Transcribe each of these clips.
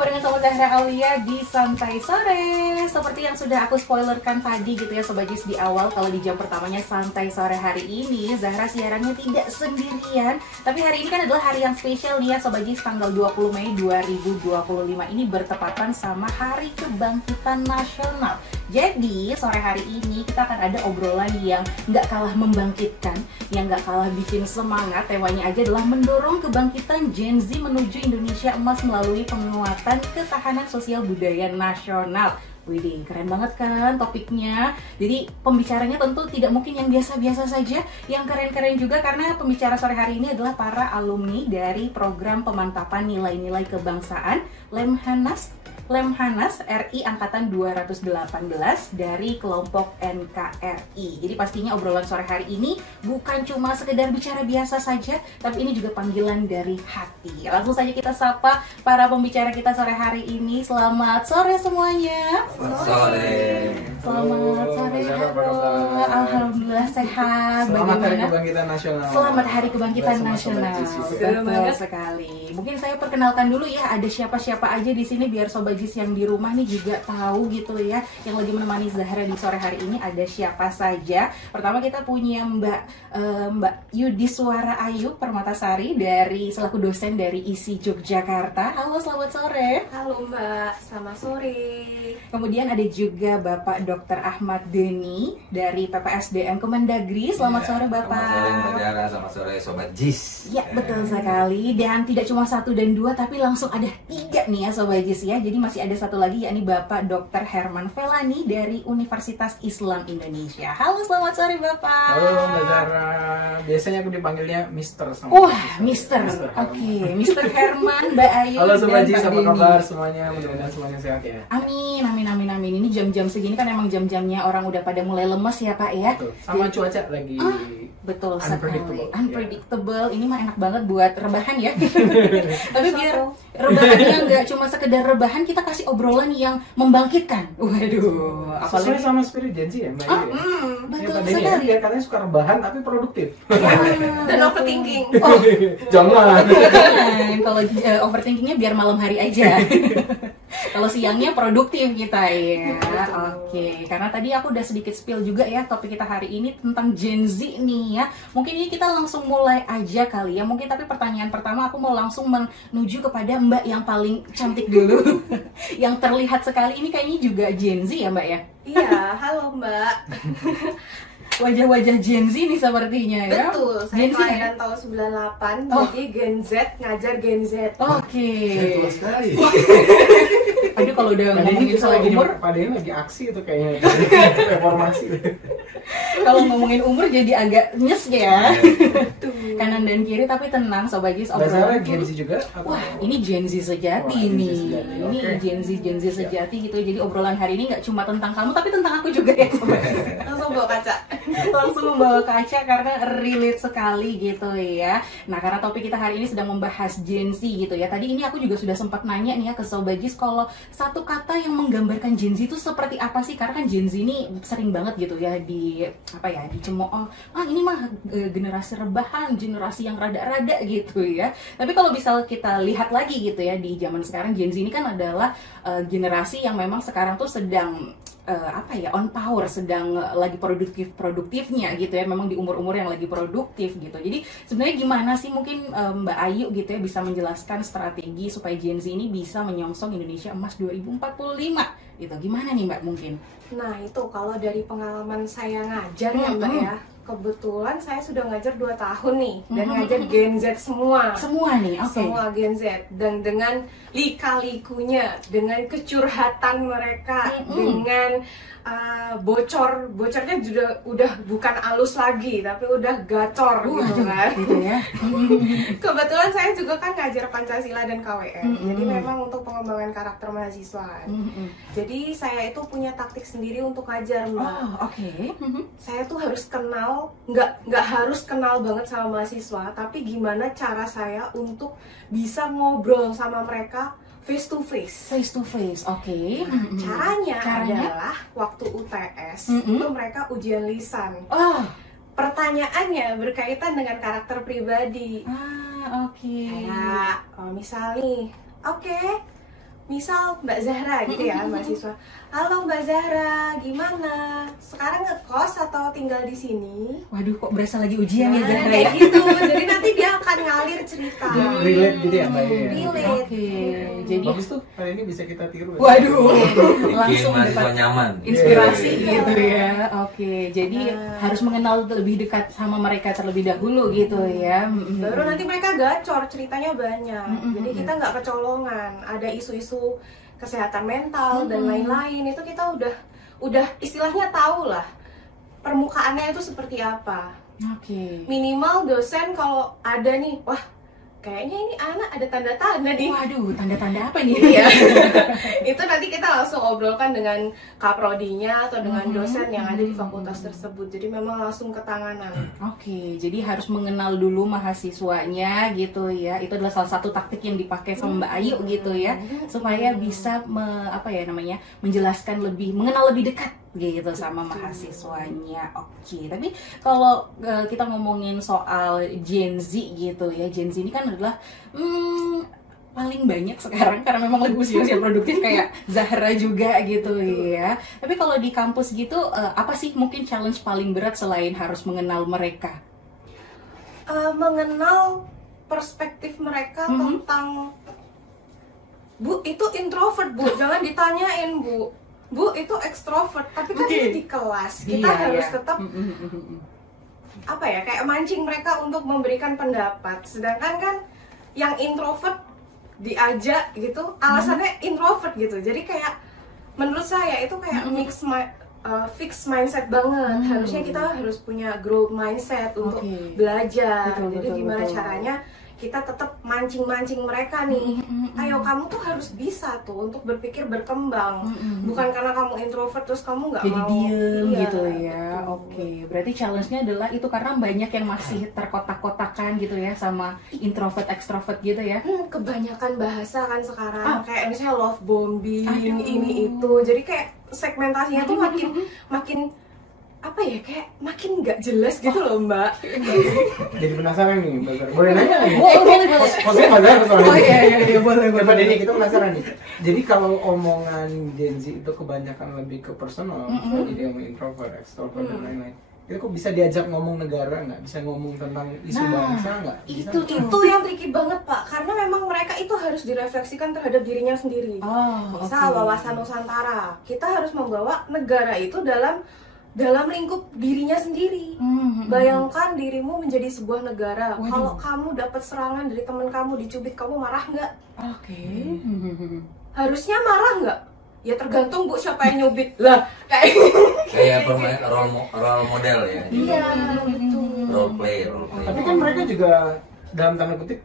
barengan sama Zahra Aulia di Santai Sore. Seperti yang sudah aku spoilerkan tadi gitu ya Sobat Jis di awal, kalau di jam pertamanya Santai Sore hari ini Zahra siarannya tidak sendirian. Tapi hari ini kan adalah hari yang spesial nih ya Sobat Jis, tanggal 20 Mei 2025 ini bertepatan sama Hari Kebangkitan Nasional. Jadi sore hari ini kita akan ada obrolan yang nggak kalah membangkitkan, yang nggak kalah bikin semangat. Temanya aja adalah mendorong kebangkitan Gen Z menuju Indonesia Emas melalui penguatan ketahanan sosial budaya nasional. Widih, keren banget kan topiknya. Jadi pembicaranya tentu tidak mungkin yang biasa-biasa saja, yang keren-keren juga, karena pembicara sore hari ini adalah para alumni dari program pemantapan nilai-nilai kebangsaan Lemhanas RI Angkatan 218 dari kelompok NKRI. Jadi pastinya obrolan sore hari ini bukan cuma sekedar bicara biasa saja, tapi ini juga panggilan dari hati. Langsung saja kita sapa para pembicara kita sore hari ini. Selamat sore semuanya. Selamat sore. Selamat sore. Alhamdulillah sehat. Selamat Hari Bagaimana? Kebangkitan Nasional. Selamat Hari Kebangkitan Nasional. Betul Betul sekali. Mungkin saya perkenalkan dulu ya, ada siapa-siapa aja di sini biar Sobat Jis yang di rumah nih juga tahu gitu ya, yang lagi menemani Zahra di sore hari ini ada siapa saja. Pertama kita punya Mbak Yudiswara Ayu Permatasari dari selaku dosen dari ISI Yogyakarta. Halo, selamat sore. Halo Mbak, selamat sore. Kemudian ada juga Bapak Dr. Ahmad Deni dari PPSDM Kemendagri. Selamat sore Bapak. Selamat sore Mbak Zahra, selamat sore Sobat Jis. Ya, betul sekali. Dan tidak cuma 1 dan 2, tapi langsung ada 3 nih ya Sobat Jis ya. Jadi masih ada satu lagi, yakni Bapak Dr. Herman Felani dari Universitas Islam Indonesia. Halo, selamat sore Bapak. Halo Mbak Zahra. Biasanya aku dipanggilnya Mister sama Wah, Mister. Oke, Mister Herman, Mbak Ayu. Halo Sobat dan Jis, Pak apa Denny. kabar semuanya? Mudah-mudahan semuanya sehat ya. Amin, amin, amin, amin. Ini jam-jam segini kan emang jam-jamnya orang udah pada mulai lemes ya Pak ya. Betul. Sama cuaca lagi Betul sekali. Unpredictable. Unpredictable. Ini mah enak banget buat rebahan ya. Tapi biar rebahannya nggak cuma sekedar rebahan, kita kasih obrolan yang membangkitkan. Waduh, sesuai apalagi sama spirit Gen Z ya Mbak Ayu ya? betul Pak Denny ya, sekali. dia katanya suka rebahan tapi produktif. Dan overthinking. Oh, Jangan. jangan. Kalau overthinkingnya biar malam hari aja. Kalau siangnya produktif kita ya. Oke, karena tadi aku udah sedikit spill juga ya topik kita hari ini tentang Gen Z nih ya. Mungkin ini kita langsung mulai aja kali ya. Mungkin tapi pertanyaan pertama aku mau langsung menuju kepada Mbak yang paling cantik dulu. Yang terlihat sekali ini kayaknya juga Gen Z ya Mbak ya. Iya, halo Mbak. Wajah-wajah Gen Z nih sepertinya ya. Betul, saya Gen Z ya? kelahiran tahun 98, Oh. jadi Gen Z, ngajar Gen Z. Oke. Saya tua sekali. Aduh kalau udah Pak Denny ngomongin kita soal lagi umur, Pak Denny lagi aksi itu kayaknya. Reformasi. kalau ngomongin umur jadi agak nyes ya. Tuh. Kanan dan kiri, tapi tenang Sobat Jis, Mbak Zahra obrolan Gen Z juga? atau- Wah, ini Gen Z sejati Wah, Gen Z nih. sejati, Ini oke. Gen Z sejati gitu. Jadi obrolan hari ini nggak cuma tentang kamu, tapi tentang aku juga ya Sobat Jis. Langsung bawa kaca. Langsung membawa kaca karena relate sekali gitu ya. Nah, karena topik kita hari ini sedang membahas Gen Z gitu ya. Tadi ini aku juga sudah sempat nanya nih ya ke Sobat Jis, kalau satu kata yang menggambarkan Gen Z itu seperti apa sih? Karena kan Gen Z ini sering banget gitu ya dicemooh, ini mah generasi rebahan, generasi yang rada-rada gitu ya. Tapi kalau bisa kita lihat lagi gitu ya, di zaman sekarang Gen Z ini kan adalah generasi yang memang sekarang tuh sedang on power, sedang lagi produktifnya gitu ya, memang di umur-umur yang lagi produktif gitu. Jadi sebenarnya gimana sih mungkin Mbak Ayu gitu ya bisa menjelaskan strategi supaya Gen Z ini bisa menyongsong Indonesia Emas 2045 gitu. Gimana nih Mbak mungkin? Nah itu kalau dari pengalaman saya ngajar ya Mbak ya, kebetulan saya sudah ngajar 2 tahun nih, dan ngajar Gen Z semua. Semua nih, oke. Semua Gen Z, dan dengan lika-likunya, dengan kecurhatan mereka, dengan bocornya juga udah bukan halus lagi, tapi udah gacor gitu kan. Gitu ya. Kebetulan saya juga kan ngajar Pancasila dan KWN, jadi memang untuk pengembangan karakter mahasiswa kan. Jadi saya itu punya taktik sendiri untuk ngajar Mbak. Oh, oke. Saya tuh harus kenal, nggak harus kenal banget sama mahasiswa, tapi gimana cara saya untuk bisa ngobrol sama mereka face to face. Face to face, oke. Caranya Caranya? adalah waktu UTS Mm-mm. itu mereka ujian lisan. Oh, Pertanyaannya berkaitan dengan karakter pribadi. oke. Kayak misal nih, oke, misal Mbak Zahra gitu ya, mahasiswa. Halo Mbak Zahra, gimana? Sekarang ngekos atau tinggal di sini? Waduh, kok berasa lagi ujian ya Zahra Kayak ya? gitu. Jadi nanti dia akan ngalir cerita. Relate gitu ya Mbak ya? Relate. Oke, jadi Bagus tuh, kali ini bisa kita tiru. waduh, Bikin langsung mahasiswa dapat nyaman. inspirasi Iya. gitu ya. Oke, jadi harus mengenal lebih dekat sama mereka terlebih dahulu gitu ya. Baru nanti mereka gacor, ceritanya banyak. Jadi kita nggak kecolongan. Ada isu-isu kesehatan mental dan lain-lain, itu kita udah istilahnya tahu lah permukaannya itu seperti apa. Oke. Minimal dosen kalau ada nih, wah kayaknya ini anak ada tanda-tanda nih. Waduh, tanda-tanda apa nih? Iya. Itu nanti kita langsung obrolkan dengan kaprodinya atau dengan dosen yang ada di fakultas tersebut. Jadi memang langsung ke tanganan. Oke, jadi harus mengenal dulu mahasiswanya gitu ya. Itu adalah salah satu taktik yang dipakai sama Mbak Ayu gitu ya, supaya bisa menjelaskan lebih, mengenal lebih dekat gitu sama mahasiswanya. Oke, tapi kalau kita ngomongin soal Gen Z gitu ya, Gen Z ini kan adalah paling banyak sekarang karena memang lagi usia-usia produktif kayak Zahra juga gitu ya. Tapi kalau di kampus gitu, apa sih mungkin challenge paling berat selain harus mengenal mereka? Mengenal perspektif mereka tentang Bu itu introvert Bu, jangan ditanyain Bu itu ekstrovert, tapi kan ini di kelas kita harus tetap apa ya, kayak mancing mereka untuk memberikan pendapat. Sedangkan kan yang introvert diajak gitu alasannya introvert gitu. Jadi kayak menurut saya itu kayak fixed mindset banget. Harusnya kita harus punya growth mindset untuk belajar. Jadi gimana caranya kita tetap mancing-mancing mereka nih. Ayo kamu tuh harus bisa tuh untuk berpikir berkembang. Bukan karena kamu introvert terus kamu nggak mau diem gitu ya. Oke, berarti challenge-nya adalah itu karena banyak yang masih terkotak-kotakan gitu ya sama introvert extrovert gitu ya. Kebanyakan bahasa kan sekarang kayak misalnya love bombing ini itu. Jadi kayak segmentasinya tuh makin apa ya, kayak makin nggak jelas gitu loh Mbak. Jadi penasaran nih Mbak Zahra. Boleh nanya nih? Boleh. Maksudnya Mbak Zahra soalnya. Oh iya, boleh. Coba Denny, kita penasaran nih. Jadi kalau omongan Gen Z itu kebanyakan lebih ke personal, jadi yang introvert, extrovert dan lain-lain. Itu kok bisa diajak ngomong negara nggak? Bisa ngomong tentang isu bangsa nggak? Bisa nggak? Itu yang tricky banget Pak, karena memang mereka itu harus direfleksikan terhadap dirinya sendiri. Misal wawasan Nusantara, kita harus membawa negara itu dalam lingkup dirinya sendiri. Bayangkan dirimu menjadi sebuah negara. Kalau kamu dapat serangan dari teman kamu, dicubit, kamu marah nggak? Harusnya marah nggak? Ya tergantung Bu siapa yang nyubit lah. Kayak pemain role model ya. Iya, betul. Role play. Tapi kan mereka juga dalam tanda kutip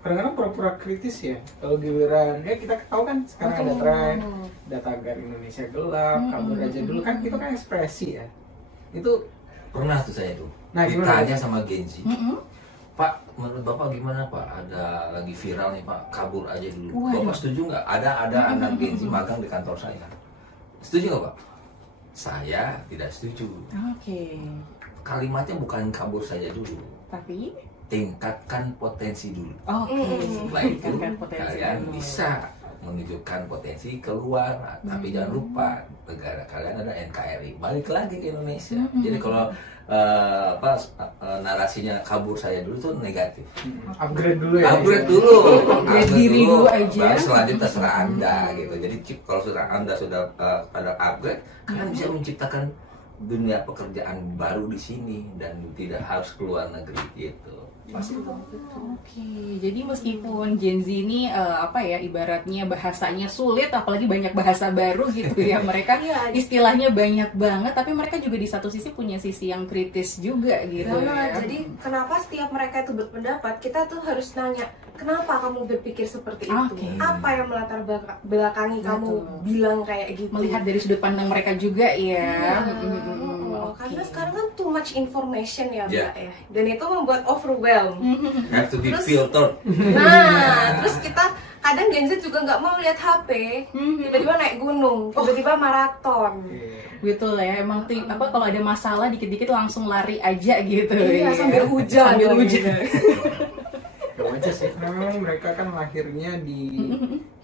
kadang-kadang pura-pura kritis ya. Kalau giliran, ya kita tahu kan sekarang ada tren, ada tagar Indonesia gelap, kabur aja dulu kan, itu kan ekspresi ya. Itu Pernah tuh saya tuh. Nah, gimana? Ditanya sama Gen Z. Pak, menurut Bapak gimana Pak? Ada lagi viral nih Pak, kabur aja dulu. Bapak setuju nggak? Ada anak Gen Z magang di kantor saya. Setuju nggak Pak? Saya tidak setuju. Kalimatnya bukan kabur saja dulu, tapi tingkatkan potensi dulu. Setelah itu kalian bisa menunjukkan potensi keluar, tapi jangan lupa negara kalian ada NKRI, balik lagi ke Indonesia. Jadi kalau narasinya kabur saya dulu tuh negatif. upgrade dulu ya. Upgrade dulu, diri dulu aja. baru selanjutnya terserah Anda gitu. Jadi kalau sudah Anda sudah pada upgrade, kalian bisa menciptakan dunia pekerjaan baru di sini dan tidak harus keluar negeri gitu. Oke, jadi meskipun Gen Z ini ibaratnya bahasanya sulit, apalagi banyak bahasa baru gitu ya, mereka istilahnya banyak banget, tapi mereka juga di satu sisi punya sisi yang kritis juga gitu ya. Jadi kenapa setiap mereka itu berpendapat, kita tuh harus nanya, kenapa kamu berpikir seperti itu? Apa yang melatar belakangi kamu bilang kayak gitu? Melihat dari sudut pandang mereka juga ya. Karena sekarang kan too much information ya Mbak ya, dan itu membuat overwhelm. Have to be filtered. Nah, terus kita kadang Gen Z juga nggak mau lihat HP, tiba-tiba naik gunung, tiba-tiba maraton. Gitu lah ya, emang kalau ada masalah dikit-dikit langsung lari aja gitu. Iya, sambil hujan. Gak baca bisa sih. Memang mereka kan lahirnya di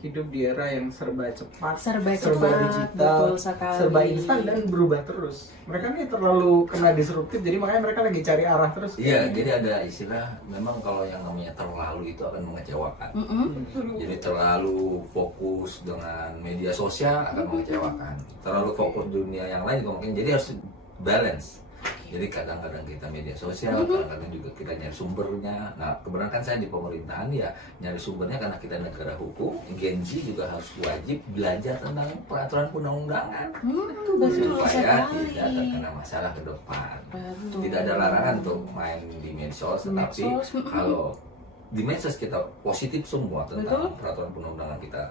hidup di era yang serba cepat, serba digital, serba instan dan berubah terus. Mereka nih terlalu kena disruptif, jadi makanya mereka lagi cari arah terus. Iya, jadi ada istilah, memang kalau yang namanya terlalu itu akan mengecewakan. Jadi terlalu fokus dengan media sosial akan mengecewakan. Terlalu fokus dunia yang lain juga mungkin. Jadi harus balance. Jadi kadang-kadang kita media sosial, kadang-kadang juga kita nyari sumbernya. Nah, kebetulan kan saya di pemerintahan ya nyari sumbernya karena kita negara hukum. Gen Z juga harus wajib belajar tentang peraturan perundang-undangan supaya tidak terkena masalah ke depan. Tidak ada larangan untuk main di medsos, tetapi kalau di medsos kita positif semua tentang peraturan perundang-undangan kita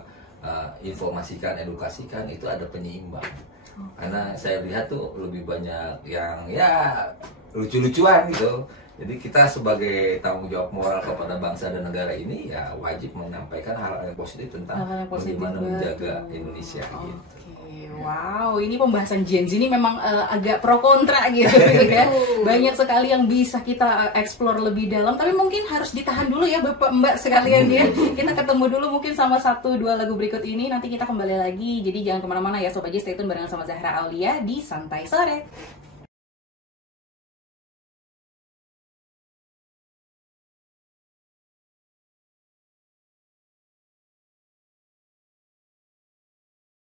informasikan, edukasikan, itu ada penyeimbang. Karena saya lihat tuh lebih banyak yang ya lucu-lucuan gitu. Jadi kita sebagai tanggung jawab moral kepada bangsa dan negara ini ya wajib menyampaikan hal-hal yang positif tentang bagaimana menjaga Indonesia gitu. Wow, ini pembahasan Gen Z ini memang agak pro kontra gitu ya. Banyak sekali yang bisa kita explore lebih dalam, tapi mungkin harus ditahan dulu ya Bapak Mbak sekalian ya. Kita ketemu dulu mungkin sama 1-2 lagu berikut ini, nanti kita kembali lagi. Jadi jangan kemana-mana ya Sobat J, stay tune barengan sama Zahra Aulia di Santai Sore.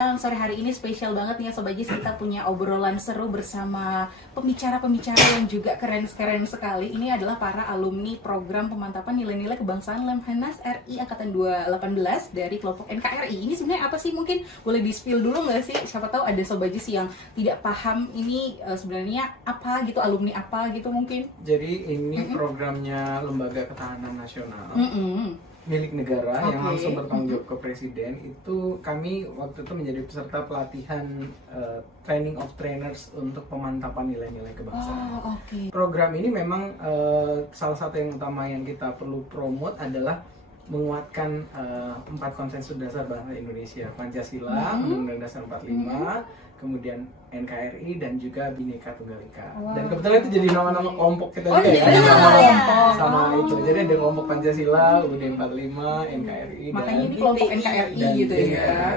Sore hari ini spesial banget nih ya Sobat Jis, kita punya obrolan seru bersama pembicara-pembicara yang juga keren-keren sekali. Ini adalah para alumni program pemantapan nilai-nilai kebangsaan Lemhanas RI Angkatan 2018 dari kelompok NKRI. Ini sebenarnya apa sih? Mungkin boleh di-spill dulu nggak sih? Siapa tahu ada Sobat Jis yang tidak paham ini sebenarnya apa gitu, alumni apa gitu mungkin. Jadi ini programnya Lembaga Ketahanan Nasional. Milik negara yang langsung bertanggung jawab ke presiden. Itu kami waktu itu menjadi peserta pelatihan training of trainers untuk pemantapan nilai-nilai kebangsaan. Program ini memang salah satu yang utama yang kita perlu promote adalah menguatkan 4 konsensus dasar bangsa Indonesia, Pancasila, Undang-Undang Dasar 45, kemudian NKRI dan juga Bhinneka Tunggal Ika. Dan kebetulan itu jadi nama-nama kelompok kita juga ya. Sama itu. Jadi ada kelompok Pancasila, UUD 45, NKRI. Makanya ini kelompok NKRI gitu ya.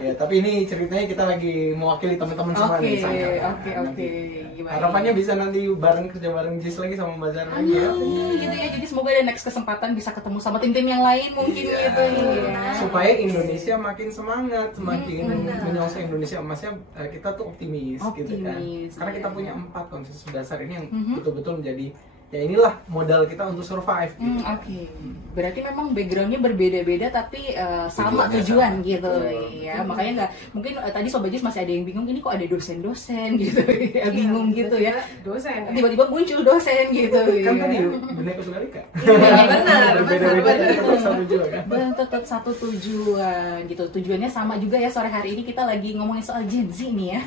Ya, tapi ini ceritanya kita lagi mewakili teman-teman semua nih. Oke. Harapannya bisa nanti kerja bareng Jis lagi sama Mbak Zara lagi ya. Gitu ya. Jadi semoga ada next kesempatan bisa ketemu sama tim-tim yang lain mungkin gitu ya. Supaya Indonesia makin semangat, semakin menyongsong Indonesia emasnya, kita tuh optimis gitu kan. Karena kita punya 4 konsensus dasar ini yang betul-betul menjadi ya inilah modal kita untuk survive gitu. Berarti memang backgroundnya berbeda-beda tapi sama tujuan gitu ya. Makanya nggak mungkin tadi Sobat Jis masih ada yang bingung, ini kok ada dosen-dosen gitu ya, bingung gitu ya. Dosen tiba-tiba muncul dosen gitu kan ya. tadi Bhinneka Tunggal Ika. Benar. Tetap satu tujuan kan. Tetap satu tujuan gitu. Tujuannya sama juga ya. Sore hari ini kita lagi ngomongin soal Gen Z nih ya.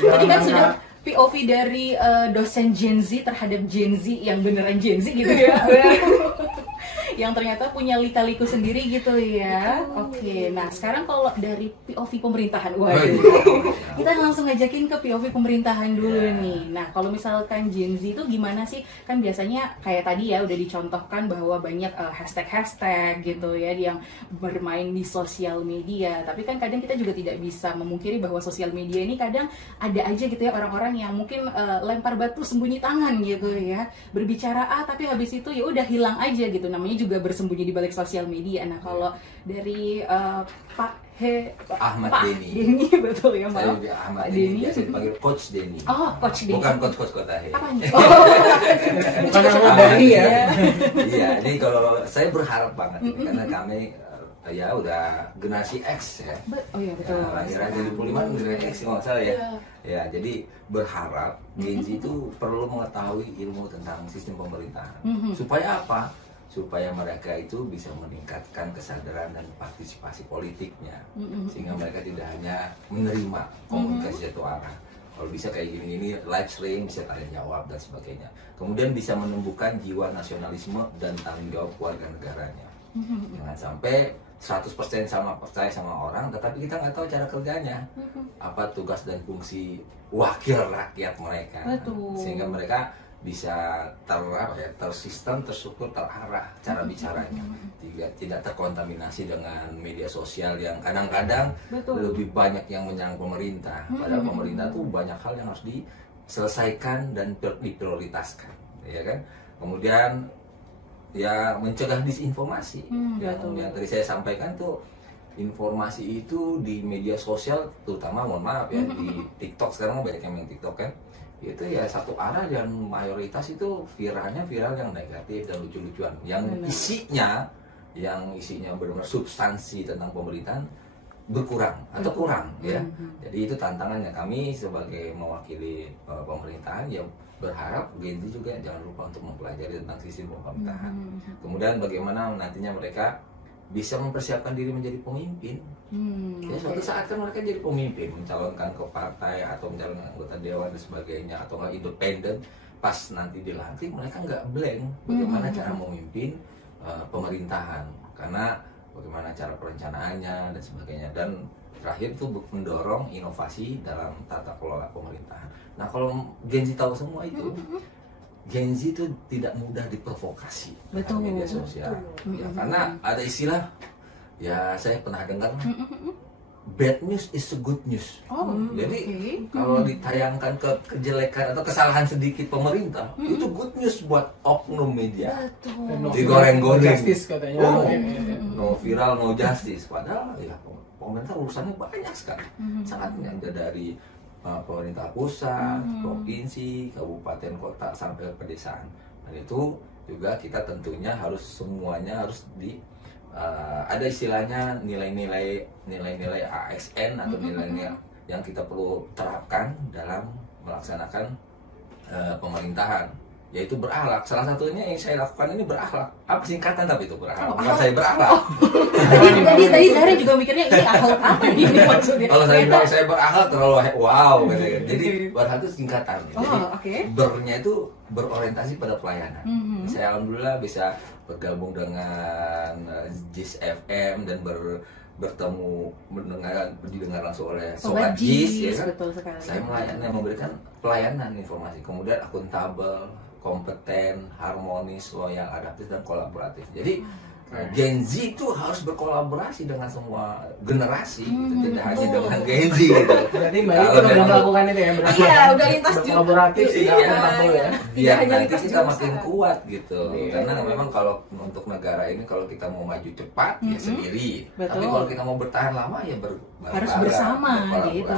Tadi kan sudah POV dari dosen Gen Z terhadap Gen Z yang beneran Gen Z gitu ya. Yang ternyata punya lika-liku sendiri gitu ya. Nah sekarang kalau dari POV pemerintahan, kita langsung ngajakin ke POV pemerintahan dulu nih. Nah kalau misalkan Gen Z itu gimana sih? Kan biasanya kayak tadi ya udah dicontohkan bahwa banyak hashtag gitu ya yang bermain di sosial media. Tapi kan kadang kita juga tidak bisa memungkiri bahwa sosial media ini kadang ada aja gitu ya orang-orang yang mungkin lempar batu sembunyi tangan gitu ya. Berbicara tapi habis itu ya udah hilang aja gitu. Namanya juga bersembunyi di balik sosial media. Nah kalau dari Pak Ahmad Denny betul ya Mbak. Saya Ahmad Denny, biasa dipanggil Coach Denny. Coach Denny. Bukan Coach Kota He. Bukan nama Denny ya. Iya, jadi kalau saya berharap banget karena kami ya udah generasi X ya. Oh iya betul. Lahiran 2005 generasi X kalau nggak salah ya. Ya, jadi berharap Gen Z itu perlu mengetahui ilmu tentang sistem pemerintahan. Supaya apa? Supaya mereka itu bisa meningkatkan kesadaran dan partisipasi politiknya, sehingga mereka tidak hanya menerima komunikasi satu arah. Kalau bisa kayak gini live stream, bisa tanya jawab dan sebagainya. Kemudian bisa menumbuhkan jiwa nasionalisme dan tanggung jawab warga negaranya. Jangan sampai 100% sama percaya sama orang, tetapi kita nggak tahu cara kerjanya, apa tugas dan fungsi wakil rakyat mereka, sehingga mereka bisa tersistem, terstruktur, terarah cara bicaranya, tidak terkontaminasi dengan media sosial yang kadang-kadang lebih banyak yang menyerang pemerintah, padahal pemerintah tuh banyak hal yang harus diselesaikan dan diprioritaskan, ya kan. Kemudian ya mencegah disinformasi, yang tadi saya sampaikan tuh, informasi itu di media sosial, terutama mohon maaf ya di TikTok, sekarang banyak yang main TikTok kan, itu ya satu arah dan mayoritas itu viralnya viral yang negatif dan lucu-lucuan, yang isinya benar-benar substansi tentang pemerintahan berkurang atau kurang ya. Jadi itu tantangannya, kami sebagai mewakili pemerintahan ya berharap Gen Z juga jangan lupa untuk mempelajari tentang sistem pemerintahan. Kemudian bagaimana nantinya mereka bisa mempersiapkan diri menjadi pemimpin. Ya suatu saat kan mereka jadi pemimpin, mencalonkan ke partai atau mencalonkan anggota dewan dan sebagainya, atau nggak independen. Pas nanti dilantik mereka nggak blank bagaimana cara memimpin pemerintahan, karena bagaimana cara perencanaannya dan sebagainya. Dan terakhir itu mendorong inovasi dalam tata kelola pemerintahan. Nah kalau Gen Z tahu semua itu, Gen Z itu tidak mudah diprovokasi dengan media sosial. Ya, karena ada istilah, ya saya pernah dengar, bad news is a good news. Jadi kalau ditayangkan kejelekan atau kesalahan sedikit pemerintah, itu good news buat oknum media. Digoreng-goreng. Justice katanya. No viral, no justice. Padahal ya pemerintah urusannya banyak sekali. Sangat ada dari pemerintah pusat, provinsi, kabupaten, kota, sampai pedesaan. Dan itu juga kita tentunya harus semuanya harus ada istilahnya nilai-nilai ASN atau nilai-nilai yang kita perlu terapkan dalam melaksanakan pemerintahan, yaitu berakhlak. Salah satunya yang saya lakukan ini berakhlak. Apa singkatan tapi itu berakhlak? Bukan saya berakhlak. Tadi Zahra juga mikirnya ini akhlak apa nih maksudnya? Kalau saya bilang saya berakhlak terlalu wow gitu. Jadi berakhlak itu singkatan. Jadi bernya itu berorientasi pada pelayanan. Saya alhamdulillah bisa bergabung dengan JIS FM dan didengar langsung oleh Sobat JIS, ya kan? Saya melayani, memberikan pelayanan informasi, kemudian akuntabel, kompeten, harmonis, loyal, adaptif, dan kolaboratif. Jadi Gen Z itu harus berkolaborasi dengan semua generasi, gitu. Tidak hanya dengan Gen Z gitu. Jadi Mbak itu udah melakukan itu ya, iya, udah lintas berkolaboratif sih, akuntabel ya. Biar nanti kita makin kuat gitu. Karena memang kalau untuk negara ini kalau kita mau maju cepat ya sendiri. Tapi kalau kita mau bertahan lama ya harus bersama gitu.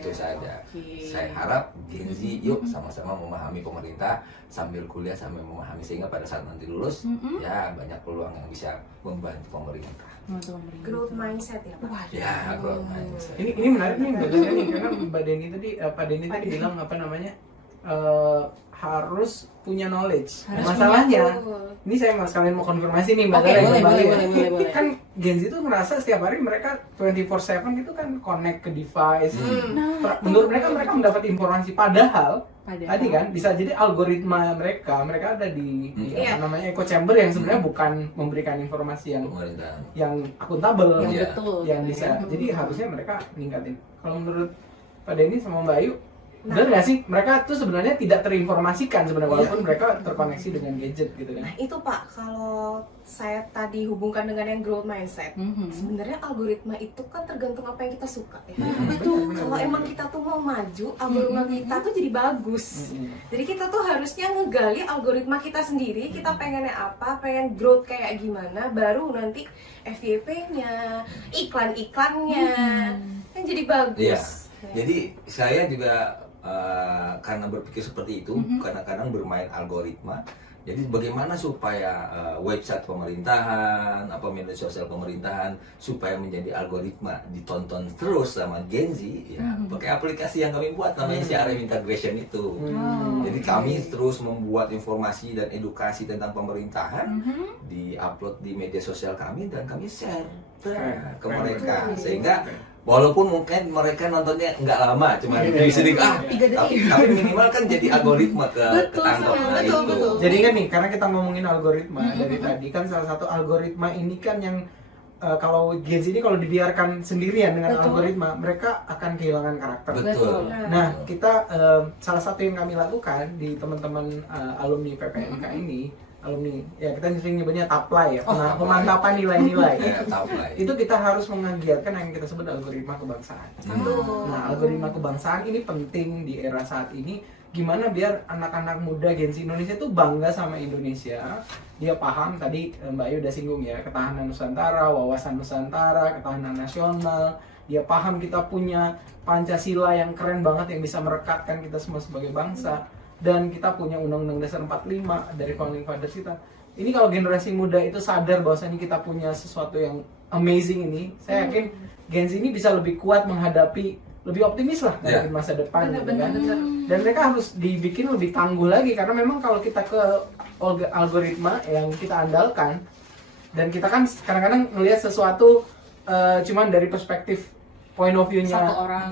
Itu saja. Saya harap Gen Z yuk sama-sama memahami pemerintah sambil kuliah, sambil memahami, sehingga pada saat nanti lulus ya banyak peluang yang bisa membantu pemerintah. Growth mindset ya Pak. Ya, growth mindset. Ini menarik nih Mbak Deni, karena Mbak Deni tadi Pak Deni tadi bilang apa namanya, harus punya knowledge. Masalahnya, ini saya sekalian mau konfirmasi nih Mbak Deni kembali. Kan Gen Z itu merasa setiap hari mereka 24/7 gitu kan connect ke device. Menurut mereka mendapat informasi, padahal tadi kan bisa jadi algoritma mereka ada di apa namanya echo chamber yang sebenarnya bukan memberikan informasi yang akuntabel, yang bisa. Jadi harusnya mereka ningkatin. Kalau menurut Pak Deni sama Mbak Ayu, benar nggak sih mereka tuh sebenarnya tidak terinformasikan sebenarnya, walaupun mereka terkoneksi dengan gadget gitu kan? Nah itu Pak, kalau saya tadi hubungkan dengan yang growth mindset, sebenarnya algoritma itu kan tergantung apa yang kita suka ya. Kalau emang kita tuh mau maju, algoritma kita tuh jadi bagus. Jadi kita tuh harusnya ngegali algoritma kita sendiri, kita pengennya apa, pengen growth kayak gimana, baru nanti FYP-nya, iklan-iklannya kan jadi bagus. Jadi saya juga karena berpikir seperti itu, kadang-kadang bermain algoritma. Jadi bagaimana supaya website pemerintahan, media sosial pemerintahan supaya menjadi algoritma ditonton terus sama Gen Z, ya pakai aplikasi yang kami buat namanya CRM integration itu. Jadi kami terus membuat informasi dan edukasi tentang pemerintahan, di-upload di media sosial kami dan kami share ke mereka, sehingga walaupun mungkin mereka nontonnya nggak lama, cuma sedikit tapi minimal kan jadi algoritma ke kantong itu. Jadi kan nih, karena kita ngomongin algoritma dari tadi kan, salah satu algoritma ini kan yang kalau Gen Z ini kalau dibiarkan sendirian dengan algoritma, mereka akan kehilangan karakter. Betul. Nah, kita salah satu yang kami lakukan di teman-teman alumni PPNK ini, alumni ya kita sering nyebutnya taplai ya, pemantapan nilai-nilai. Itu kita harus mengajarkan yang kita sebut algoritma kebangsaan. Nah, algoritma kebangsaan ini penting di era saat ini. Gimana biar anak-anak muda Gen Z Indonesia itu bangga sama Indonesia. Dia paham, tadi Mbak Ayu udah singgung ya, ketahanan Nusantara, wawasan Nusantara, ketahanan nasional. Dia paham kita punya Pancasila yang keren banget yang bisa merekatkan kita semua sebagai bangsa. Dan kita punya Undang-Undang Dasar 45 dari Founding Fathers kita. Ini kalau generasi muda itu sadar bahwasanya kita punya sesuatu yang amazing ini, saya yakin Gen Z ini bisa lebih kuat menghadapi, lebih optimis lah dari masa depan, gitu kan. Dan mereka harus dibikin lebih tangguh lagi, karena memang kalau kita ke algoritma yang kita andalkan, dan kita kan kadang-kadang melihat sesuatu cuman dari perspektif point of view-nya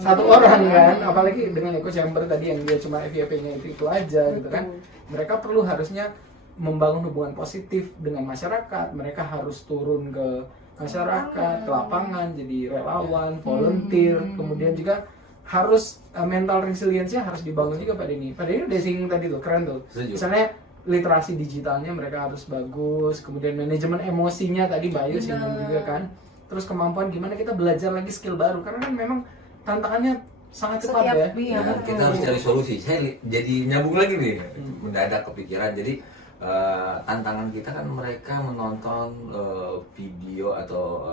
satu orang kan, apalagi dengan echo chamber tadi yang dia cuma FYP-nya itu aja gitu kan. Mereka perlu harusnya membangun hubungan positif dengan masyarakat, mereka harus turun ke masyarakat, ke lapangan, jadi relawan, volunteer, kemudian juga harus mental resilience-nya harus dibangun juga Pak Denny. Pak Denny udah singgung tadi tuh, keren tuh. Misalnya literasi digitalnya mereka harus bagus, kemudian manajemen emosinya tadi Mbak Ayu singgung juga kan. Terus kemampuan gimana kita belajar lagi skill baru, karena kan memang tantangannya sangat cepat ya. Kita harus cari solusi. Saya jadi nyambung lagi nih, mendadak kepikiran. Jadi tantangan kita kan mereka menonton video atau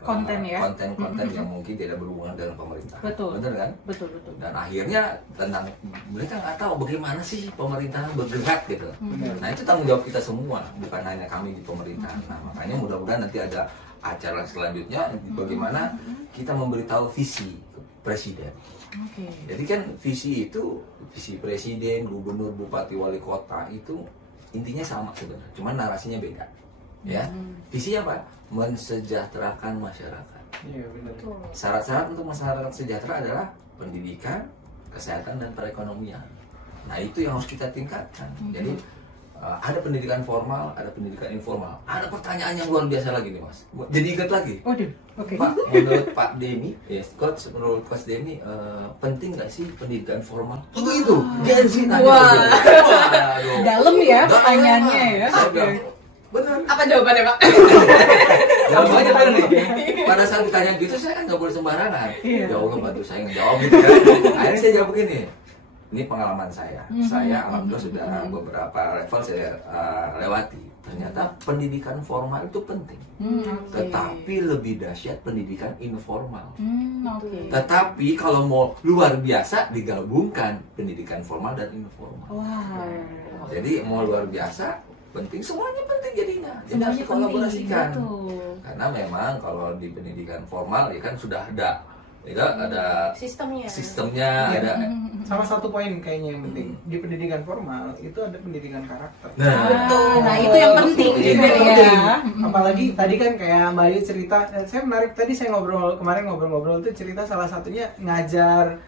konten yang mungkin tidak berhubungan dengan pemerintah. Bener kan? Betul. Dan akhirnya mereka nggak tahu bagaimana sih pemerintah bergerak gitu. Nah itu tanggung jawab kita semua, bukan hanya kami di pemerintah. Nah makanya mudah-mudahan nanti ada acara selanjutnya bagaimana kita memberitahu visi presiden. Jadi kan visi itu, visi presiden, gubernur, bupati, wali kota itu intinya sama sebenarnya, cuma narasinya beda. Ya, visinya apa? Mensejahterakan masyarakat. Iya benar. Syarat-syarat untuk masyarakat sejahtera adalah pendidikan, kesehatan dan perekonomian. Nah itu yang harus kita tingkatkan. Jadi ada pendidikan formal, ada pendidikan informal. Ada pertanyaan yang luar biasa lagi nih Mas. Jadi ingat lagi. Pak, menurut Pak Denny, menurut Coach Denny, penting nggak sih pendidikan formal? Itu, Gen Z nanya. Dalam ya pertanyaannya ya. Benar. Apa jawabannya Pak? Jawabannya benar nih. Pada saat ditanya gitu, saya kan nggak boleh sembarangan. Ya Allah, bantu saya ngejawab gitu kan. Akhirnya saya jawab begini. Ini pengalaman saya. Saya alhamdulillah sudah beberapa level saya lewati. Ternyata pendidikan formal itu penting. Tetapi lebih dahsyat pendidikan informal. Tetapi kalau mau luar biasa digabungkan pendidikan formal dan informal. Jadi mau luar biasa penting, semuanya penting jadinya. Jadi harus dikolaborasikan. Karena memang kalau di pendidikan formal ya kan sudah ada sistemnya ya, ada. Salah satu poin kayaknya yang penting di pendidikan formal itu ada pendidikan karakter. Nah itu yang penting juga ya. Apalagi tadi kan kayak Mbak Ayu cerita, saya menarik tadi saya kemarin ngobrol-ngobrol itu cerita salah satunya ngajar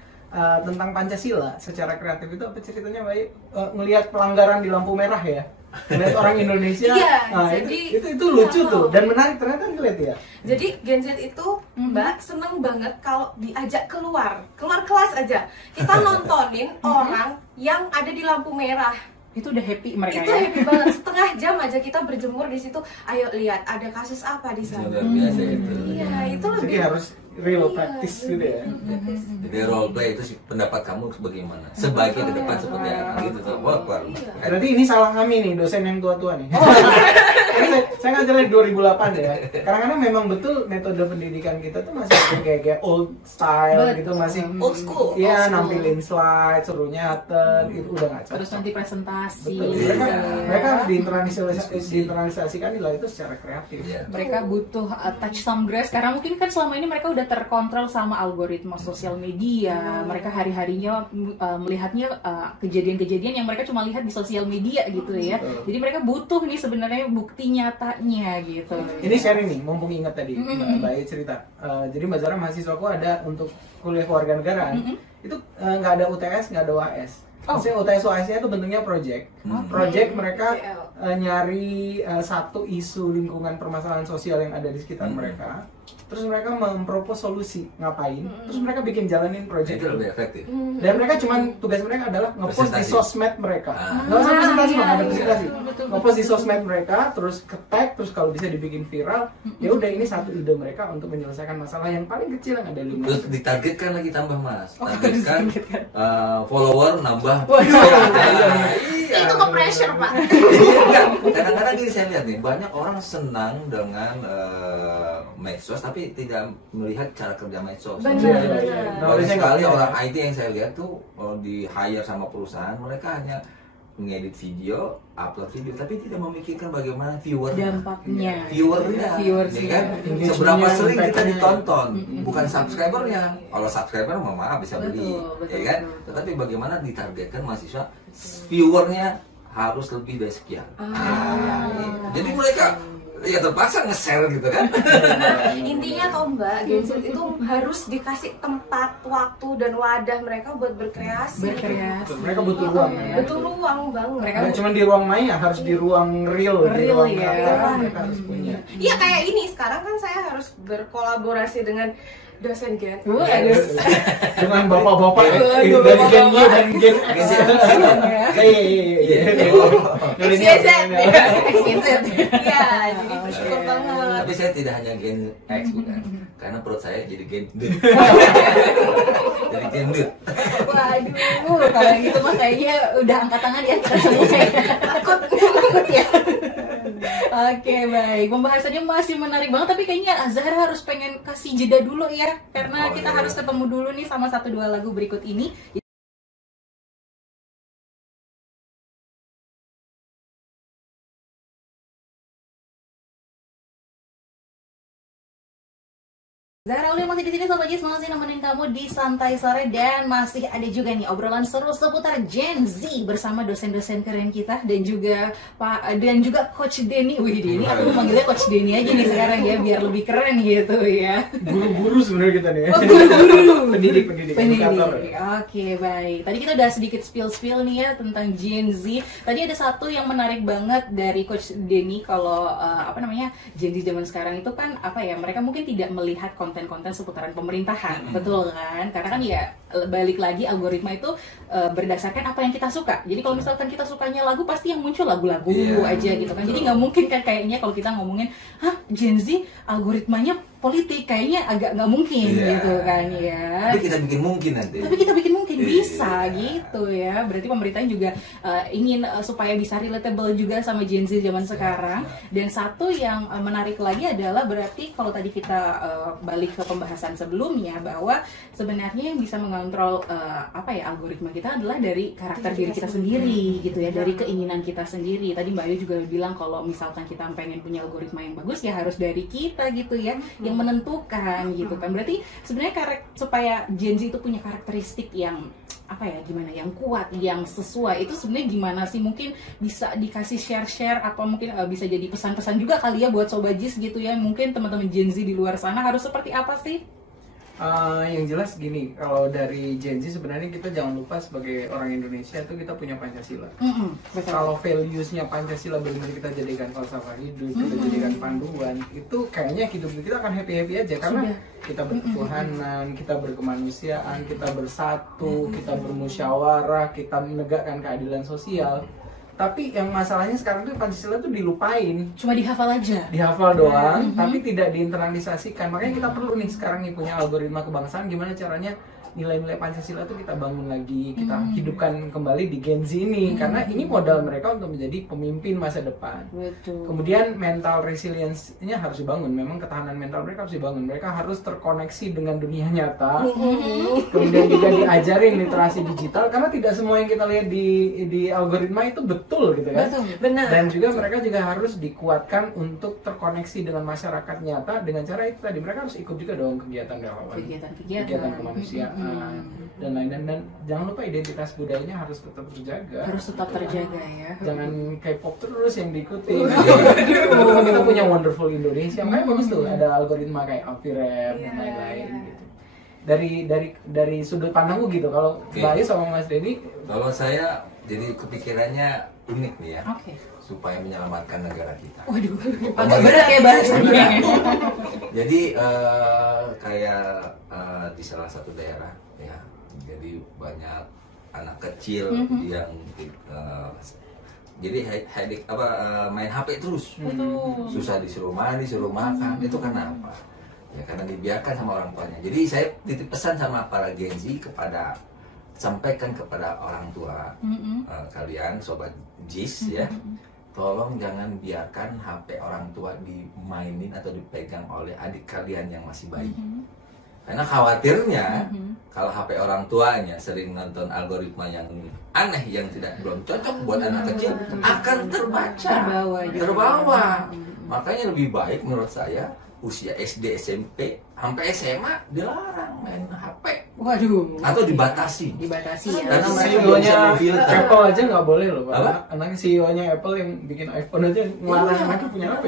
tentang Pancasila secara kreatif. Itu apa ceritanya Mbak Ayu? Ngelihat pelanggaran di lampu merah ya. Melihat orang Indonesia, itu lucu tuh dan menarik ternyata ngeliat ya. Jadi Gen Z itu Mbak seneng banget kalau diajak keluar kelas aja. Kita nontonin orang yang ada di lampu merah. Itu udah happy mereka. Itu happy banget. Setengah jam aja kita berjemur di situ. Ayo lihat ada kasus apa di sana. Biasa itu. Iya, itu lebih. Jadi harus real practice gitu ya. Jadi role play itu sih, pendapat kamu bagaimana? Sebaiknya ke depan seperti apa gitu tuh. Wah, berarti ini salah kami nih, dosen yang tua-tua nih. Saya ngajar dari 2008 ya. Kadang-kadang memang betul metode pendidikan kita tuh masih kayak old style gitu, masih old school. Iya, nampilin slide, suruh nyatet, itu udah nggak cocok. Terus nanti presentasi. Mereka harus diinternalisasikan nilai itu secara kreatif. Mereka butuh touch some grace karena mungkin kan selama ini mereka udah terkontrol sama algoritma sosial media. Mereka hari-harinya melihatnya kejadian-kejadian yang mereka cuma lihat di sosial media gitu ya. Jadi mereka butuh nih sebenarnya bukti nyatanya gitu. Ini sharing nih, mumpung ingat tadi Mbak Ayu cerita. Jadi Mbak Zara mahasiswaku ada untuk kuliah kewarganegaraan. Itu nggak ada UTS, nggak ada UAS. Maksudnya UTS UAS-nya itu bentuknya project. Project mereka nyari satu isu lingkungan permasalahan sosial yang ada di sekitar mereka. Terus mereka mempropos solusi ngapain, terus mereka bikin jalanin project Itu lebih efektif. dan mereka cuman tugas mereka adalah ngepost di Presentasi. sosmed mereka. Nggak usah presentasi, nggak ada presentasi. betul, Ngepost di sosmed mereka, terus ke-tag, terus kalau bisa dibikin viral, ya udah ini satu ide mereka untuk menyelesaikan masalah yang paling kecil yang ada di Terus masyarakat. ditargetkan lagi tambah Mas. Targetkan follower nambah. Itu ke pressure, Pak. Iya, kadang-kadang gini saya lihat nih, banyak orang senang dengan medsos tapi tidak melihat cara kerja medsos. Benar. Banyak sekali orang IT yang saya lihat tuh di hire sama perusahaan, mereka hanya mengedit video, upload video, tapi tidak memikirkan bagaimana Dampaknya. viewernya, Viewersnya. ya kan? Engagementnya, Seberapa sering kita impactnya. ditonton, bukan subscribernya. Kalau subscriber mohon maaf bisa beli, Betul, ya kan? betul. Tetapi bagaimana ditargetkan mahasiswa viewernya harus lebih dari sekian. Jadi mereka ya terpaksa nge-share gitu kan. Intinya toh Mbak, Gen Z itu harus dikasih tempat, waktu dan wadah mereka buat berkreasi. Berkreasi. Mereka butuh ruang ya. Butuh ruang banget. Mereka Nggak cuma di ruang maya, harus di ruang real, di Real, ruang ya. nyata, mereka harus punya. Iya kayak ini sekarang kan saya harus berkolaborasi dengan dosen Gen. Waduh. Dengan bapak-bapak Waduh, dari Gen Y bapak-bapak. dan Gen X. Gen Z. Iya. Dari XYZ. XYZ. Iya, jadi bersyukur banget. Tapi saya tidak hanya gen X bukan, karena perut saya jadi gen D. Jadi gen D. Waduh, kalau gitu mah kayaknya udah angkat tangan ya kita semua ya. Takut ya. Oke, baik. Pembahasannya masih menarik banget, tapi kayaknya Zahra harus pengen kasih jeda dulu ya, karena Oh, kita iya. harus ketemu dulu nih sama 1-2 lagu berikut ini. Zahra Aulia masih di sini Sobat Jis, masih nemenin kamu di Santai Sore dan masih ada juga nih obrolan seru seputar Gen Z bersama dosen-dosen keren kita dan juga Coach Denny. Wih, ini aku manggilnya Coach Denny aja nih sekarang ya biar lebih keren gitu ya. Guru-guru sebenarnya kita nih. Oh, guru-guru. Pendidik, edukator. Oke, baik. Tadi kita udah sedikit spill nih ya tentang Gen Z. Tadi ada satu yang menarik banget dari Coach Denny kalau Gen Z zaman sekarang itu kan mereka mungkin tidak melihat konten-konten seputaran pemerintahan, betul kan? Karena kan ya balik lagi algoritma itu berdasarkan apa yang kita suka. Jadi kalau misalkan kita sukanya lagu pasti yang muncul lagu-lagu aja gitu kan. Jadi nggak mungkin kan kayaknya kalau kita ngomongin, Gen Z algoritmanya politik kayaknya agak nggak mungkin gitu kan ya. Tapi kita bikin mungkin nanti. Tapi kita bikin mungkin bisa gitu ya. Berarti pemerintah juga ingin supaya bisa relatable juga sama Gen Z zaman sekarang. Dan satu yang menarik lagi adalah berarti kalau tadi kita balik ke pembahasan sebelumnya bahwa sebenarnya yang bisa mengontrol algoritma kita adalah dari karakter diri kita sendiri gitu ya, dari keinginan kita sendiri. Tadi Mbak Ayu juga bilang kalau misalkan kita pengen punya algoritma yang bagus ya harus dari kita gitu ya, yang menentukan gitu kan. Berarti sebenarnya supaya Gen Z itu punya karakteristik yang yang kuat, yang sesuai, itu sebenarnya gimana sih? Mungkin bisa dikasih share atau mungkin bisa jadi pesan-pesan juga kali ya buat Sobat Jis gitu ya. Mungkin teman-teman Gen Z di luar sana harus seperti apa sih? Yang jelas gini, kalau dari Gen Z sebenarnya kita jangan lupa sebagai orang Indonesia itu kita punya Pancasila. Kalau values-nya Pancasila benar kita jadikan falsafah hidup, kita jadikan panduan, itu kayaknya hidup kita akan happy-happy aja karena kita berketuhanan, kita berkemanusiaan, kita bersatu, kita bermusyawarah, kita menegakkan keadilan sosial. Tapi yang masalahnya sekarang tuh Pancasila tuh dilupain. Cuma dihafal aja. Dihafal doang, tapi tidak diinternalisasikan. Makanya kita perlu nih sekarang nih punya algoritma kebangsaan, gimana caranya nilai-nilai Pancasila itu kita bangun lagi, kita hidupkan kembali di Gen Z ini, karena ini modal mereka untuk menjadi pemimpin masa depan. Betul. Kemudian mental resilience-nya harus dibangun, memang ketahanan mental mereka harus dibangun, mereka harus terkoneksi dengan dunia nyata. Kemudian juga diajarin literasi digital, karena tidak semua yang kita lihat di algoritma itu betul gitu kan. Betul. Benar. Dan juga mereka juga harus dikuatkan untuk terkoneksi dengan masyarakat nyata dengan cara itu tadi, mereka harus ikut juga dong kegiatan relawan, kegiatan kemanusiaan dan lain-lain, dan jangan lupa identitas budayanya harus tetap terjaga. Harus tetap terjaga ya. Jangan K-pop terus yang diikuti. Kita punya wonderful Indonesia, makanya bagus tuh ada algoritma kayak Alfirep dan lain-lain gitu. dari sudut pandangku gitu. Kalau Mbak Ayu sama Mas Denny, kalau saya jadi kepikirannya unik nih ya. Oke. Supaya menyelamatkan negara kita. Waduh, agak berat ya bahasanya. Jadi kayak di salah satu daerah ya, jadi banyak anak kecil yang jadi main HP terus, susah disuruh mandi, disuruh makan. Itu karena apa? Ya karena dibiarkan sama orang tuanya. Jadi saya titip pesan sama para Gen Z sampaikan kepada orang tua kalian, sobat JIS ya, tolong jangan biarkan HP orang tua dimainin atau dipegang oleh adik kalian yang masih bayi. Karena khawatirnya kalau HP orang tuanya sering nonton algoritma yang aneh, yang belum cocok buat anak kecil, akan terbawa. Makanya lebih baik menurut saya usia SD, SMP, sampai SMA dilarang main HP. Waduh. Atau dibatasi. Dibatasi ya. karena CEO-nya Apple aja nggak boleh loh Pak. Anaknya CEO-nya Apple yang bikin iPhone aja ngelarang mereka punya HP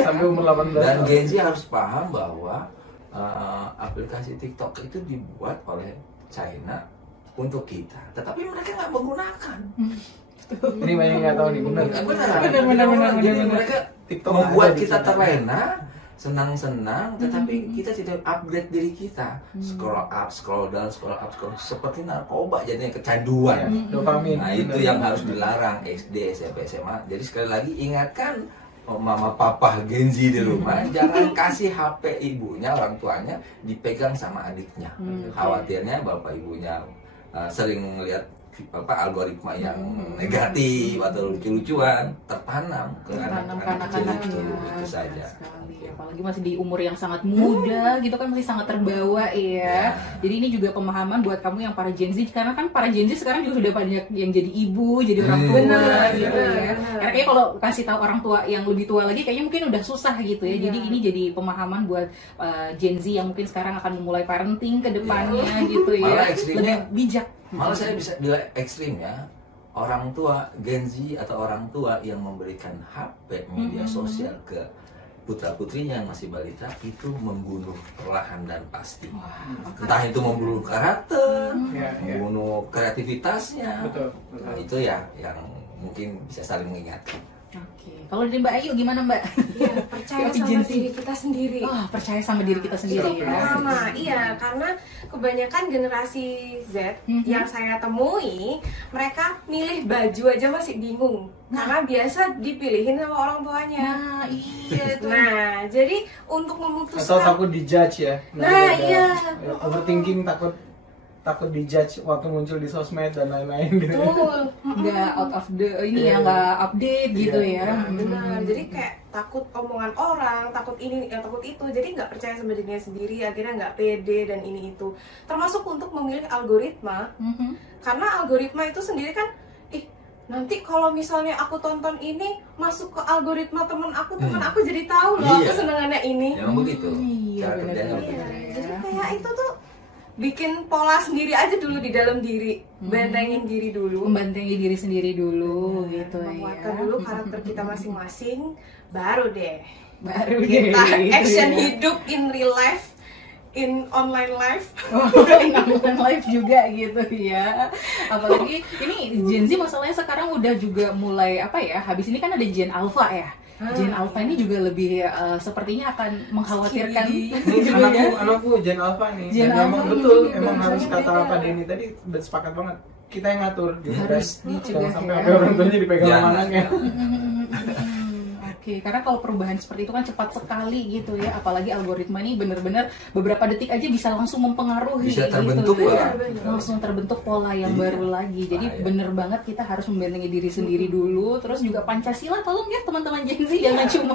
sampai umur 18 tahun. Dan Gen Z harus paham bahwa aplikasi TikTok itu dibuat oleh China untuk kita, tetapi mereka nggak menggunakan. Ini banyak yang nggak tahu nih, benar. Benar. Mereka TikTok membuat kita terlena, senang-senang, tetapi kita tidak upgrade diri kita. Scroll up, scroll down, scroll up, scroll, seperti narkoba jadinya, kecanduan. Dopamin. Nah itu yang harus dilarang SD, SMP, SMA. Jadi sekali lagi ingatkan mama papa Gen Z di rumah, jangan kasih HP ibunya, orang tuanya dipegang sama adiknya. Khawatirnya bapak ibunya sering lihat algoritma yang negatif atau lucu-lucuan tertanam ke anak-anak kecil itu saja. Apalagi masih di umur yang sangat muda gitu kan, masih sangat terbawa ya. Jadi ini juga pemahaman buat kamu yang para Gen Z, karena kan para Gen Z sekarang juga sudah banyak yang jadi ibu, jadi orang tua gitu ya. Karena kayaknya kalau kasih tahu orang tua yang lebih tua lagi kayaknya mungkin udah susah gitu ya. Jadi ini jadi pemahaman buat Gen Z yang mungkin sekarang akan memulai parenting ke depannya gitu ya. Lebih bijak. Malah saya bisa bilang ekstrim ya, orang tua Gen Z atau orang tua yang memberikan HP media sosial ke putra-putrinya yang masih balita itu membunuh perlahan dan pasti. Entah itu membunuh karakter, membunuh kreativitasnya. Betul. Nah, itu ya yang mungkin bisa saling mengingatkan. Oke, kalau dari Mbak Ayu gimana Mbak? Iya, percaya sama diri kita sendiri. Percaya sama diri kita sendiri ya. Pertama, iya, karena kebanyakan generasi Z yang saya temui, mereka milih baju aja masih bingung. Karena biasa dipilihin sama orang tuanya. Nah, iya itu. Nah, jadi untuk memutuskan. Atau takut dijudge ya. Nah, iya. Overthinking, takut dijudge waktu muncul di sosmed dan lain-lain gitu. Betul. Nggak out of the ini ya, nggak update gitu ya. Benar. Jadi kayak takut omongan orang, takut ini, takut itu. Jadi nggak percaya sama dirinya sendiri, akhirnya nggak pede dan ini itu. Termasuk untuk memilih algoritma. Karena algoritma itu sendiri kan, nanti kalau misalnya aku tonton ini masuk ke algoritma teman aku jadi tahu loh aku senengannya ini. Memang begitu. Iya, Cara kerjanya benar. begitu. Jadi kayak itu tuh bikin pola sendiri aja dulu di dalam diri, bentengin diri dulu, Membentengi diri sendiri dulu gitu ya. menguatkan dulu karakter kita masing-masing, baru deh kita action hidup in real life, in online life. in live juga gitu ya. Apalagi ini Gen Z masalahnya sekarang udah juga mulai habis ini kan ada Gen Alpha ya. Gen Alpha ini juga lebih sepertinya akan mengkhawatirkan. Anakku Gen Alpha nih. Gen dan emang Alpha betul, ini. emang harus kata apa Denny tadi udah sepakat banget. Kita yang ngatur gitu. Harus dicegah Jangan sampai ya. apa orang tuanya dipegang sama anaknya. Oke, karena kalau perubahan seperti itu kan cepat sekali gitu ya, apalagi algoritma ini benar-benar beberapa detik aja bisa langsung mempengaruhi. Bisa terbentuk gitu, pola. langsung terbentuk pola yang baru lagi. Jadi bener banget kita harus membentengi diri sendiri dulu. Terus juga Pancasila, tolong ya teman-teman Gen Z jangan cuma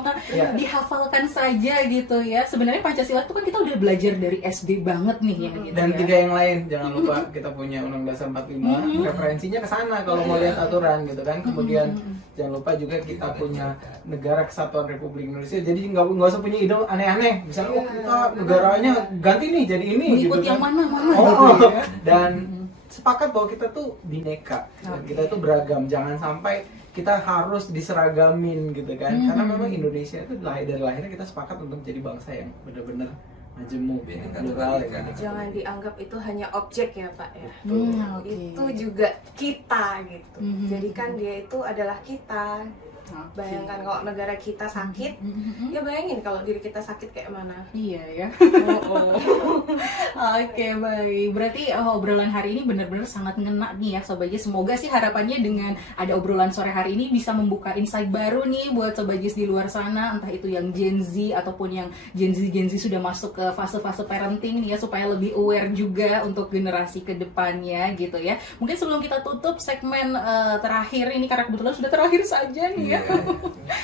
dihafalkan saja gitu ya. Sebenarnya Pancasila itu kan kita udah belajar dari SD banget nih ya. Gitu Dan ya. 3 yang lain, jangan lupa kita punya Undang-Undang Dasar 45, referensinya ke sana kalau mau lihat aturan gitu kan. Kemudian jangan lupa juga kita punya Negara Kesatuan Republik Indonesia. Jadi nggak usah punya ide aneh-aneh. Misalnya kita negaranya ganti nih jadi ini Mengikut gitu yang kan. mana-mana gitu gitu ya. ya. Dan sepakat bahwa kita tuh bineka. Kita tuh beragam. Jangan sampai kita harus diseragamin gitu kan. Karena memang Indonesia itu dari lahirnya kita sepakat untuk jadi bangsa yang benar-benar majemuk, Bineka plural Tunggal ya. Ika. Jangan dianggap itu hanya objek ya Pak ya. Oke. Itu juga kita gitu. Mhm. Jadi kan dia itu adalah kita. Oke. Bayangkan kalau negara kita sakit, ya bayangin kalau diri kita sakit kayak mana. Iya ya. Oh. Oke, baik. Berarti obrolan hari ini benar-benar sangat ngena nih ya Sobat Jis. Semoga sih harapannya dengan ada obrolan sore hari ini bisa membuka insight baru nih buat Sobat Jis di luar sana, entah itu yang Gen Z ataupun yang Gen Z sudah masuk ke fase-fase parenting nih ya, supaya lebih aware juga untuk generasi kedepannya gitu ya. Mungkin sebelum kita tutup segmen terakhir ini, karena kebetulan sudah terakhir saja nih ya.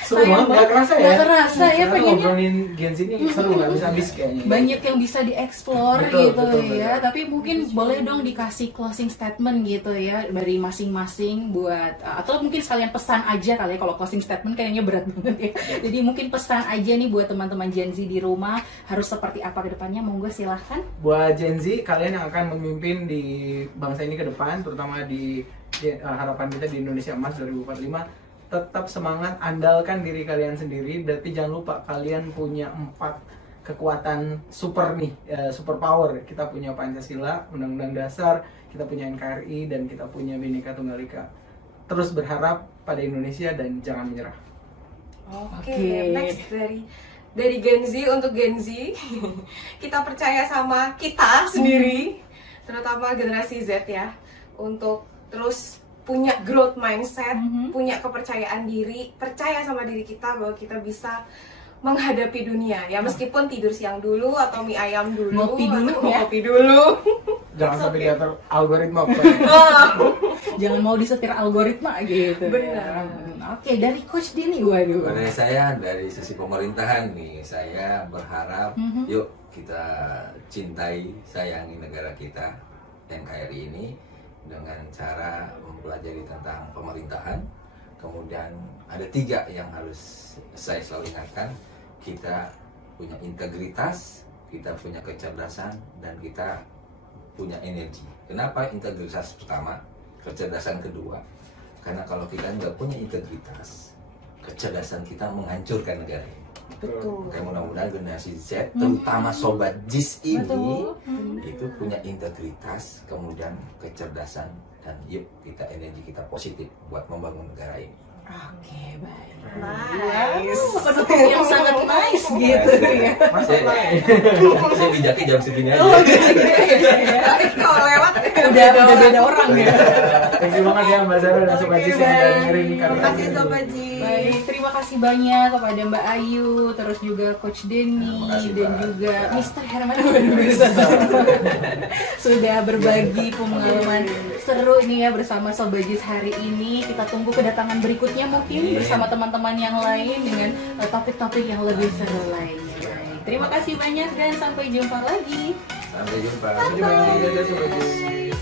Seru banget, nggak kerasa ya? Nggak kerasa ya, Ternyata pengennya ngobrolin Gen Z ini seru, nggak bisa habis kayaknya. banyak yang bisa dieksplor Betul, gitu betul, ya. betul. Tapi mungkin boleh dong dikasih closing statement gitu ya dari masing-masing buat atau mungkin sekalian pesan aja kali ya, kalau closing statement kayaknya berat banget ya. Jadi mungkin pesan aja nih buat teman-teman Gen Z di rumah harus seperti apa ke depannya, monggo silahkan. Buat Gen Z, kalian yang akan memimpin di bangsa ini ke depan, terutama di harapan kita di Indonesia Emas 2045, tetap semangat, andalkan diri kalian sendiri. Berarti jangan lupa kalian punya 4 kekuatan super nih, super power. Kita punya Pancasila, Undang-Undang Dasar, kita punya NKRI, dan kita punya Bhinneka Tunggal Ika. Terus berharap pada Indonesia dan jangan menyerah. Oke, next dari Gen Z untuk Gen Z, kita percaya sama kita sendiri, terutama generasi Z ya, untuk terus punya growth mindset, punya kepercayaan diri, percaya sama diri kita bahwa kita bisa menghadapi dunia ya, meskipun tidur siang dulu atau mie ayam dulu, Ngopi dulu atau ya. ngopi dulu. Jangan sampai diatur algoritma. Jangan mau disetir algoritma gitu. Benar. Ya. Oke, dari Coach Dini, waduh. Dari saya, dari sisi pemerintahan nih, saya berharap yuk kita cintai, sayangi negara kita NKRI ini dengan cara mempelajari tentang pemerintahan. Kemudian ada 3 yang harus saya selalu ingatkan. Kita punya integritas, kita punya kecerdasan, dan kita punya energi. Kenapa integritas pertama, kecerdasan kedua? Karena kalau kita nggak punya integritas, kecerdasan kita menghancurkan negara ini. Betul. Oke, mudah-mudahan generasi Z, terutama Sobat Jis ini, itu punya integritas, kemudian kecerdasan, dan yuk kita energi kita positif buat membangun negara ini. Oke, baik. Nice. Penutup yang sangat nice gitu ya. Saya bijaknya jam segini aja. Tapi kalau lewat Udah beda orang ya. Thank you banget ya Mbak Zara dan Sobat Jis yang udah dengerin Terima kasih Sobat Jis. Baik, terima kasih banyak kepada Mbak Ayu, terus juga Coach Denny, Terima kasih, dan Mbak. juga Mr. Herman sudah berbagi pengalaman seru ini ya bersama Sobat Jis hari ini. Kita tunggu kedatangan berikutnya mungkin bersama teman-teman yang lain dengan topik-topik yang lebih seru lainnya. Baik, terima kasih banyak dan sampai jumpa lagi. Sampai jumpa. Terima kasih banyak Sobat Jis.